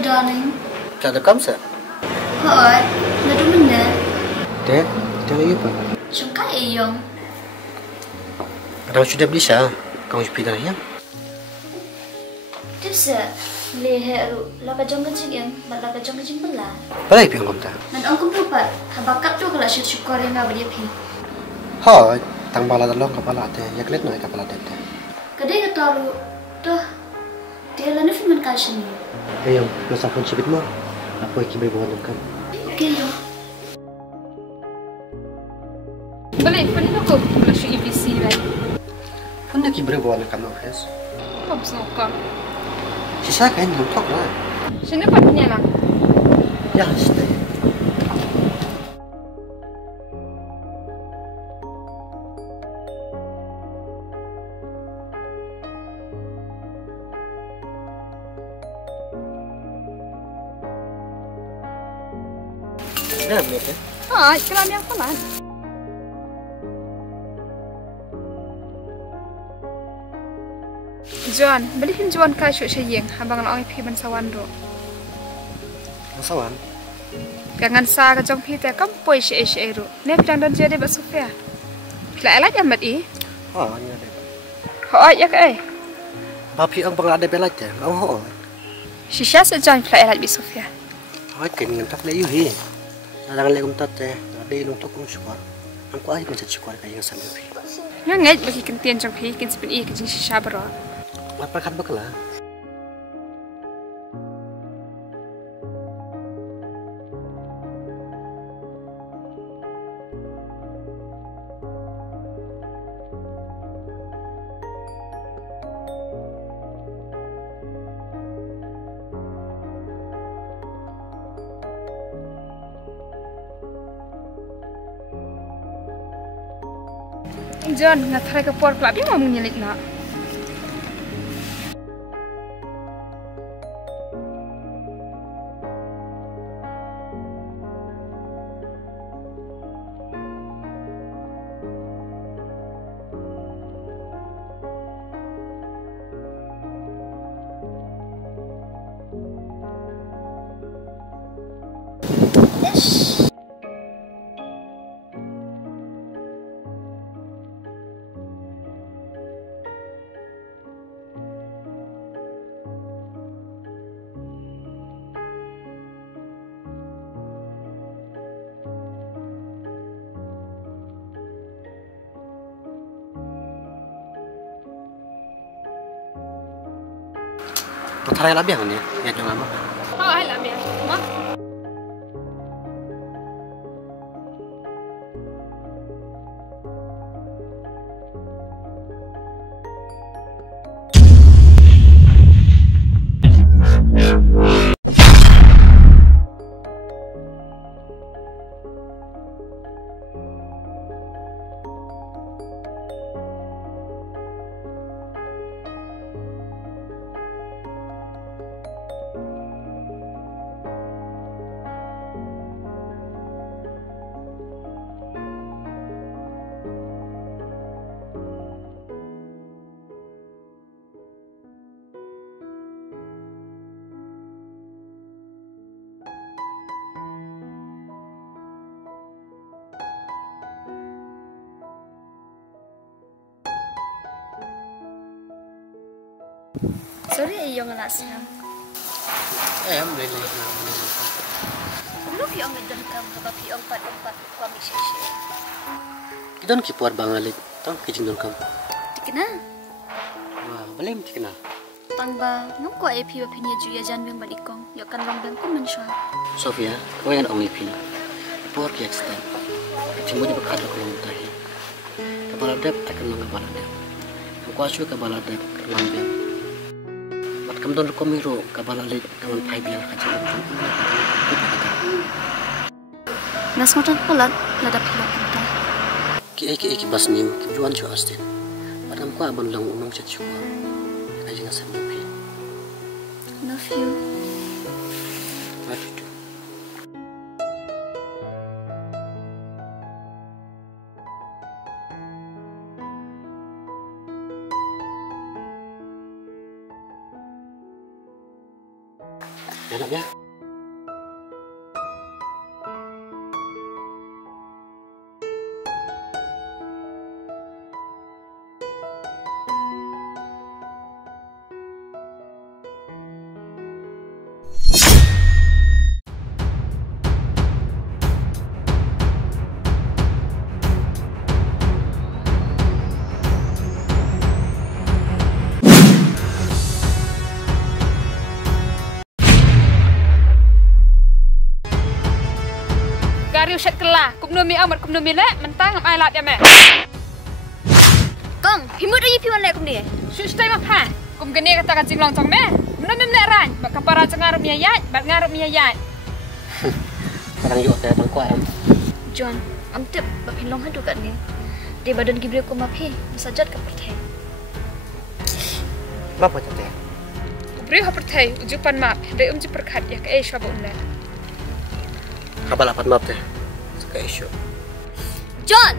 darling. Kada kam sa? Hoi, nadu mana? Dek, jangan iya pak. Cungka iyong. Kalau sudah bisa, kamu sepeda ya? Bisa. Lihat ru, laka jong kecing yang, laka jong kecing pula. Balai piang kom ta? Man ong kumpupat, habakap tu kalau syukur yang ngah berdia pi. Hoi, tang bala dalong kapala te, yak let no kapala te. Kadai kata ru, tuh dia lalu firman kasih ni. Ayam, nasa pun sibit mo. Ako ikibay buwan ng kam. Okay yo. Balai, paano ako kalau siya EPC right? Pun nak ikibay buwan ng kam no friends. Kabs no ka. Sisa kain ng tok na. Sino pa niya lang? Ya, stay. Dah boleh ke? Kailan niya ako lang. John, balikin John kay siya yang habang ang ipiban sa wando. Masawan. Gangan sa ka jong pita kampoy siya ero. Ne pirang dan jede ba Sofia. Laila jamat i. Oh, ni ada. Hoy ya kay. Papi ang pangada belat ya. Oh, oh. Shisha sa John laila bi Sofia. Hoy, kin ngantak na yuhi. Nadang legum tate, nadi nung tok kong syukur. Ang ko ay kung sa syukur kaya nga sa lupi. Nga ngay bagi kintian jong pi kin spin i kin shisha baro. Mapakat ba kala? John, ngatray ka por klabi mo mong nilik na. Taray labi ang niya. Yan yung ama. Ay labi. Ma. Sorry iyong alas lang. Boleh. Lu iyong ngadon kam habak iyong pat kuami siya. Kita nak kipuar bangalit. Tang kijing dong kam. Tikna. Wah, boleh mesti kena. Tangba, ngam ko ay piwa pinya juya jan bing balikong. Yo kan long bang ko mensya. Sofia, kau yang only pin. Kipuar ki extend. Cuma di bekal ko lang tahi. Kapala dep akan lang kapala dep. Aku asyik kapala dep kerlang bing. Kam don ko miro kapala lit kaman pai biar kacau. Nas ngotan polat ladap hilak kita. Ki bas nim juan ju astin. Padam ko abon lang unong chat chua. Kaya nga sa lupi. Love you. Love you too. Enaknya. Gari ushat kelah, kumnumi amat kumnumi le, mentang am ai lat ya me. Kong, himut aja piwan lek kum dia. Sustai mah ha. Kum gene kata ka jinglong tong me. Kumnumi le ran, bak kapara cengarup mi ayat, bak ngarup mi ayat. Sekarang yuk saya tangkap em. John, am tip bak hilong hadu kat ni. Di badan gibre ko mapi, masajat ka perthai. Bapa tete. Beri ha perthai ujupan map, de ji perkhat ya ka e shwa le. Kapal apat maaf teh. Suka isu. John!